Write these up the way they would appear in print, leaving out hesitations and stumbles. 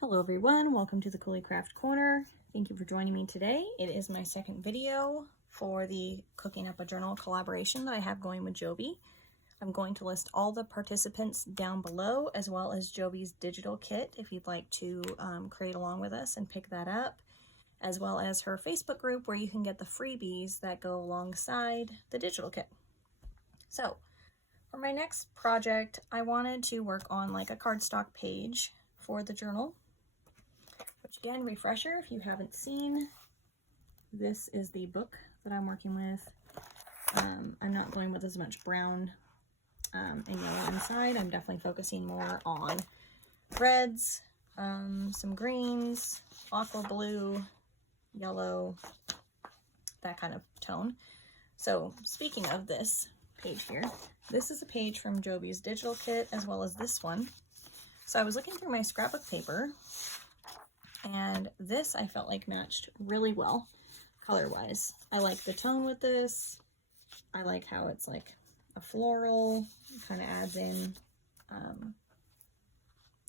Hello everyone, welcome to the Cooley Craft Corner. Thank you for joining me today. It is my second video for the Cooking Up a Journal collaboration that I have going with Jovi. I'm going to list all the participants down below, as well as Jovi's digital kit if you'd like to create along with us and pick that up, as well as her Facebook group where you can get the freebies that go alongside the digital kit. So for my next project, I wanted to work on like a cardstock page for the journal. Which again, refresher, if you haven't seen, this is the book that I'm working with. I'm not going with as much brown and yellow inside. I'm definitely focusing more on reds, some greens, aqua blue, yellow, that kind of tone. So speaking of this page here, this is a page from Jovi's digital kit as well as this one. So I was looking through my scrapbook paper, and this I felt like matched really well color-wise. I like the tone with this. I like how it's like a floral, kind of adds in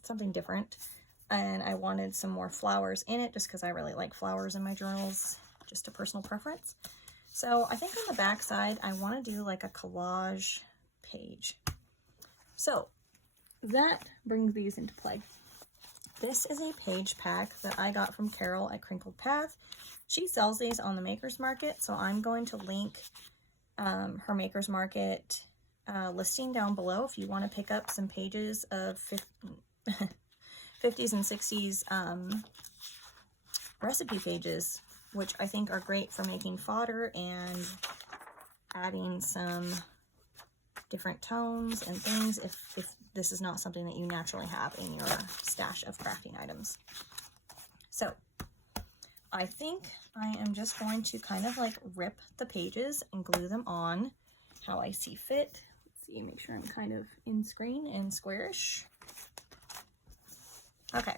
something different. And I wanted some more flowers in it just because I really like flowers in my journals, just a personal preference. So I think on the back side, I want to do like a collage page. So that brings these into play. This is a page pack that I got from Carol at Crinkled Path. She sells these on the Maker's Market, so I'm going to link her Maker's Market listing down below if you want to pick up some pages of 50s and 60s recipe pages, which I think are great for making fodder and adding some different tones and things if this is not something that you naturally have in your stash of crafting items. So I think I am just going to kind of like rip the pages and glue them on how I see fit. Let's see, make sure I'm kind of in screen and squarish. Okay,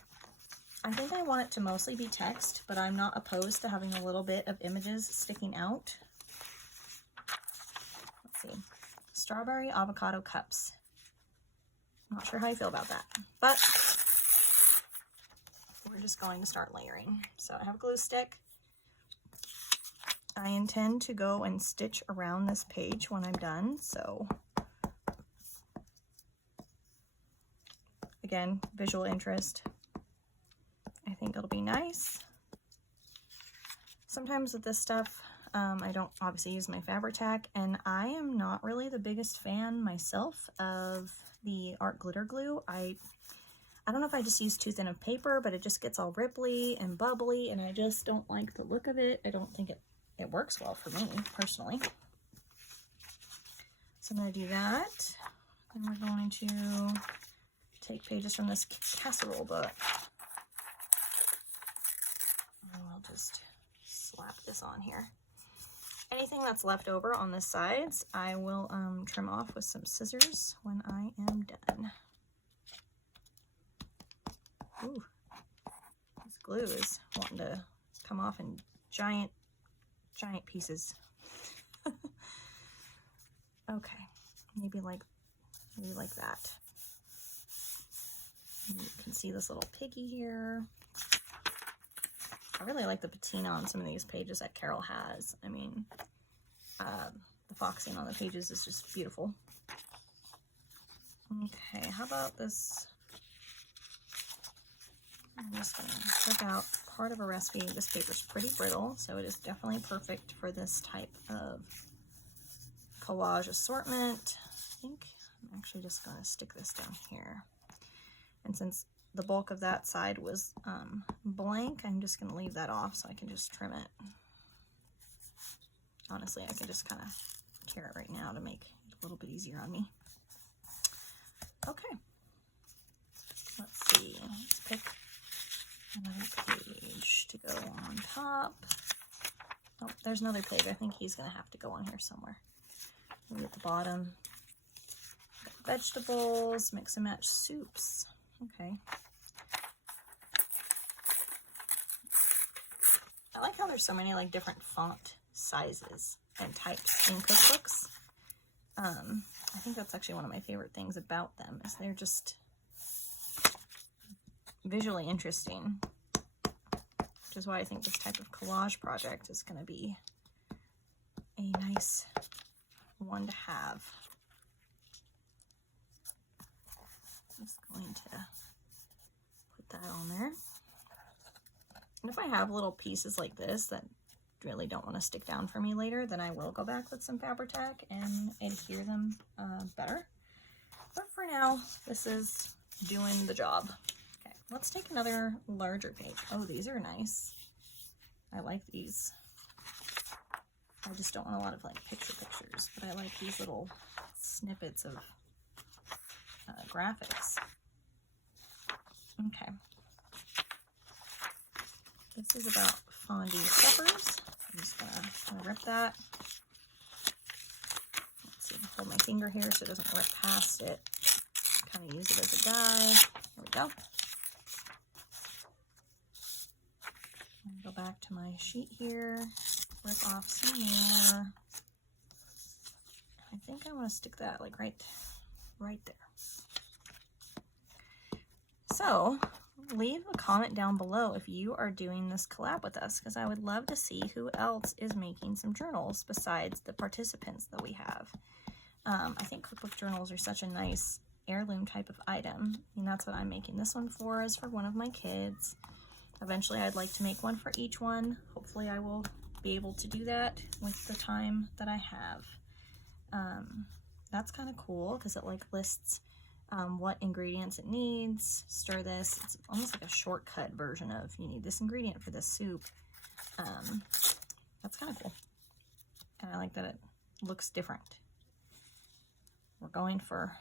I think I want it to mostly be text, but I'm not opposed to having a little bit of images sticking out. Let's see. Strawberry avocado cups. Not sure how I feel about that, but we're just going to start layering. So I have a glue stick. I intend to go and stitch around this page when I'm done. So again, visual interest. I think it'll be nice. Sometimes with this stuff, I don't obviously use my Fabri-Tac, and I am not really the biggest fan myself of the art glitter glue. I don't know if I just use too thin of paper, but it just gets all ripply and bubbly, and I just don't like the look of it. I don't think it works well for me, personally. So I'm going to do that, and we're going to take pages from this casserole book. And we'll just slap this on here. Anything that's left over on the sides, I will trim off with some scissors when I am done. Ooh, this glue is wanting to come off in giant pieces. Okay, maybe like that. And you can see this little piggy here. I really like the patina on some of these pages that Carol has. I mean, the foxing on the pages is just beautiful. Okay, how about this? I'm just going to rip out part of a recipe. This paper's pretty brittle, so it is definitely perfect for this type of collage assortment. I think I'm actually just going to stick this down here. And since the bulk of that side was blank, I'm just going to leave that off so I can just trim it. Honestly, I can just kind of tear it right now to make it a little bit easier on me. Okay, let's see. Let's pick another page to go on top. Oh, there's another page. I think he's going to have to go on here somewhere. Maybe at the bottom. Vegetables, mix and match soups. Okay. I like how there's so many like different font sizes and types in cookbooks. I think that's actually one of my favorite things about them is they're just visually interesting, which is why I think this type of collage project is going to be a nice one to have. I'm just going to put that on there. And if I have little pieces like this that really don't want to stick down for me later, then I will go back with some Fabri-Tac and adhere them better. But for now, this is doing the job. Okay, let's take another larger page. Oh, these are nice. I like these. I just don't want a lot of like pictures, but I like these little snippets of graphics. Okay. This is about fondue suppers. I'm just gonna rip that. Let's see, hold my finger here so it doesn't rip past it. Kind of use it as a guide. There we go. Go back to my sheet here. Rip off some more. I think I want to stick that like right there. So leave a comment down below if you are doing this collab with us, because I would love to see who else is making some journals besides the participants that we have. I think cookbook journals are such a nice heirloom type of item, and that's what I'm making this one for, is for one of my kids. Eventually I'd like to make one for each one. Hopefully I will be able to do that with the time that I have. That's kind of cool because it like lists what ingredients it needs. Stir this. It's almost like a shortcut version of, you need this ingredient for this soup. That's kind of cool. And I like that it looks different. We're going for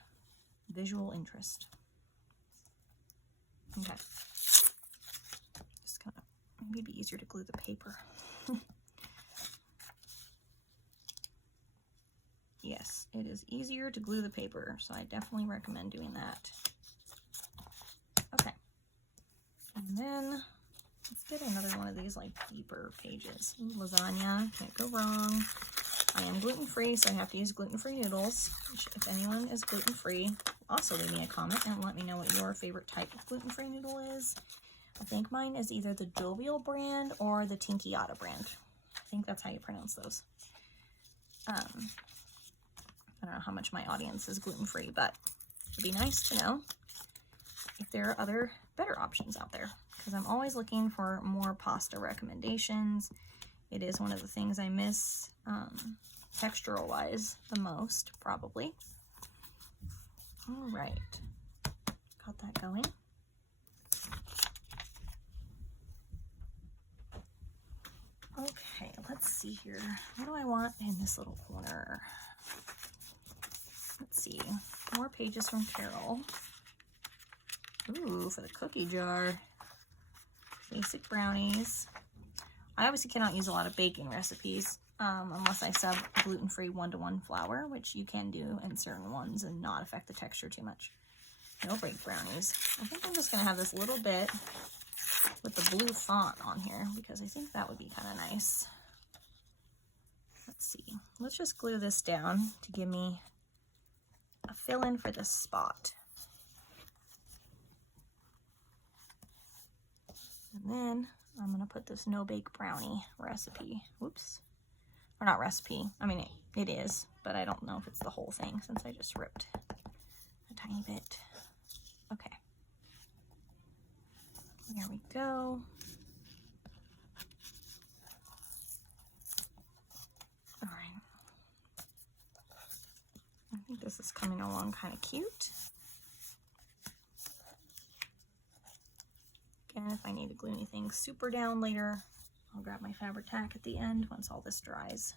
visual interest. Okay. Just gonna maybe be easier to glue the paper. Yes, it is easier to glue the paper, so I definitely recommend doing that. Okay, and then let's get another one of these like deeper pages. Ooh, lasagna, can't go wrong. I am gluten-free, so I have to use gluten-free noodles, which if anyone is gluten-free, also leave me a comment and let me know what your favorite type of gluten-free noodle is. I think mine is either the Jovi brand or the Tinkiata brand. I think that's how you pronounce those. I don't know how much my audience is gluten-free, but it'd be nice to know if there are other better options out there, because I'm always looking for more pasta recommendations. It is one of the things I miss textural-wise the most, probably. All right, got that going. Okay, let's see here. What do I want in this little corner? Let's see, more pages from Carol. Ooh, for the cookie jar. Basic brownies. I obviously cannot use a lot of baking recipes unless I sub gluten-free 1-to-1 flour, which you can do in certain ones and not affect the texture too much. No bake brownies. I think I'm just going to have this little bit with the blue font on here because I think that would be kind of nice. Let's see. Let's just glue this down to give me a fill-in for this spot. And then I'm going to put this no-bake brownie recipe. Whoops. Or not recipe. I mean, it is, but I don't know if it's the whole thing since I just ripped a tiny bit. Okay. There we go. All right. I think this is coming along kind of cute. Again, if I need to glue anything super down later, I'll grab my Fabri-Tac at the end once all this dries.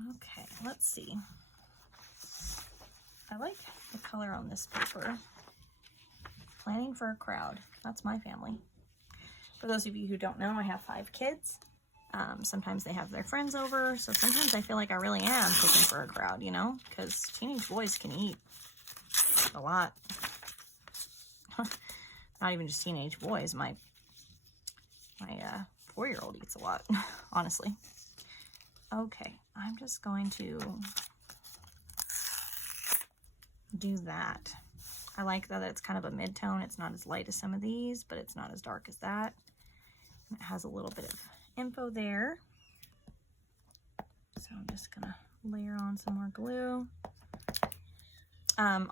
Okay, let's see. I like the color on this paper. Planning for a crowd. That's my family. For those of you who don't know, I have 5 kids. Sometimes they have their friends over, so sometimes I feel like I really am cooking for a crowd, you know, because teenage boys can eat a lot. Not even just teenage boys. My 4-year-old eats a lot, honestly. Okay, I'm just going to do that. I like that it's kind of a mid-tone. It's not as light as some of these, but it's not as dark as that. And it has a little bit of info there. So I'm just gonna layer on some more glue.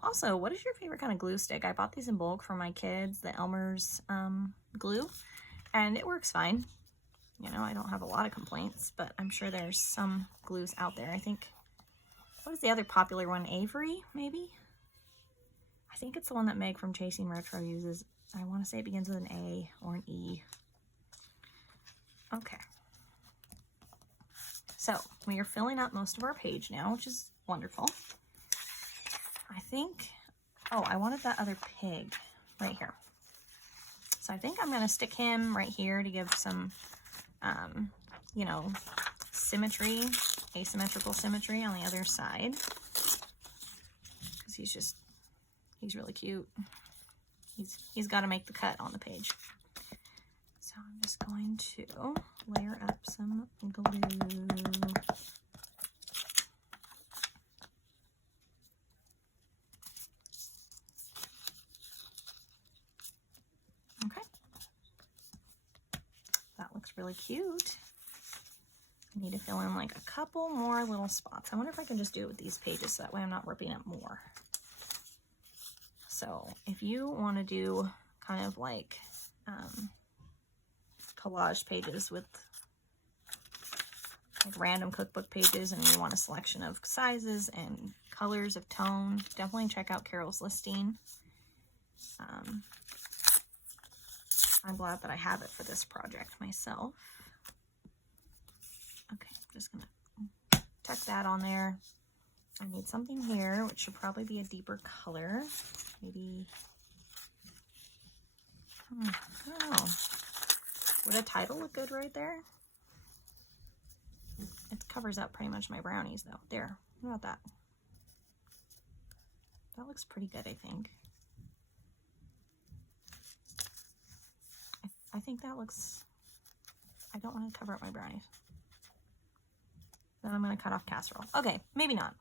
Also, what is your favorite kind of glue stick? I bought these in bulk for my kids, the Elmer's glue, and it works fine. You know, I don't have a lot of complaints, but I'm sure there's some glues out there. I think, what is the other popular one? Avery, maybe? I think it's the one that Meg from Chasing Retro uses. I want to say it begins with an A or an E. Okay. So we are filling up most of our page now, which is wonderful. I think, oh, I wanted that other pig right here. So I think I'm going to stick him right here to give some, you know, symmetry, asymmetrical symmetry on the other side. Because he's really cute. He's got to make the cut on the page. So I'm just going to layer up some glue. Okay. That looks really cute. I need to fill in like a couple more little spots. I wonder if I can just do it with these pages so that way I'm not ripping up more. So if you want to do kind of like collage pages with like random cookbook pages, and you want a selection of sizes and colors of tone, definitely check out Carol's listing. I'm glad that I have it for this project myself. Okay, I'm just gonna tuck that on there. I need something here, which should probably be a deeper color. Maybe, I don't know. Would a title look good right there? It covers up pretty much my brownies though. There, how about that? That looks pretty good, I think. I think that looks, I don't want to cover up my brownies. Then I'm going to cut off casserole. Okay, maybe not.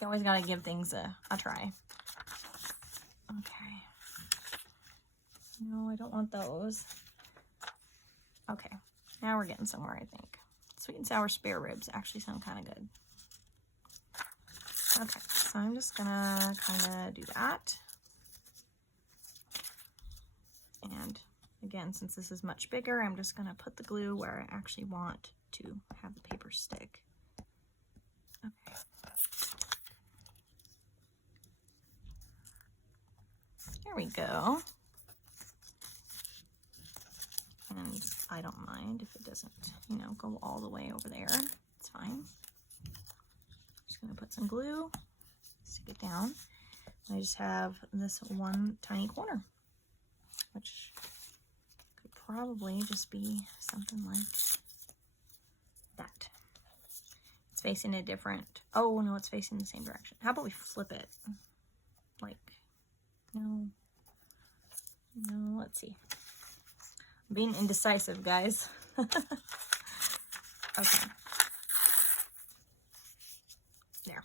You always got to give things a try. Okay. No, I don't want those. Okay, now we're getting somewhere, I think. Sweet and sour spare ribs actually sound kind of good. Okay, so I'm just gonna kind of do that. And again, since this is much bigger, I'm just gonna put the glue where I actually want to have the paper stick. Okay. There we go. And I don't mind if it doesn't, you know, go all the way over there. It's fine. Just gonna put some glue, stick it down. I just have this one tiny corner, which could probably just be something like that. It's facing a different, oh no, it's facing the same direction. How about we flip it? Like, no, let's see. I'm being indecisive, guys. Okay. There.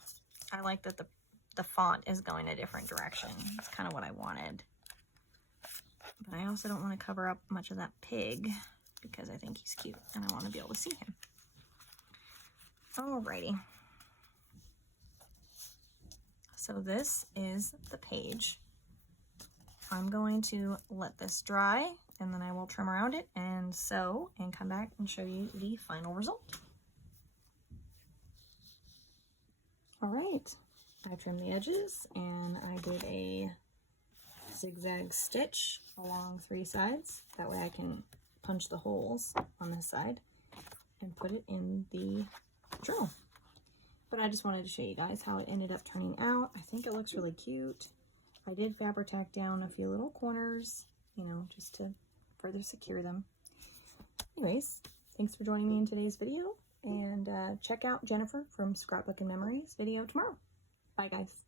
I like that the font is going a different direction. It's kind of what I wanted. But I also don't want to cover up much of that pig because I think he's cute and I want to be able to see him. Alrighty. So this is the page. I'm going to let this dry and then I will trim around it and sew and come back and show you the final result. All right, I trimmed the edges and I did a zigzag stitch along 3 sides. That way I can punch the holes on this side and put it in the journal. But I just wanted to show you guys how it ended up turning out. I think it looks really cute. I did Fabri-Tac down a few little corners, you know, just to further secure them. Anyways, thanks for joining me in today's video, and check out Jennifer from Scrapbook and Memories video tomorrow. Bye, guys.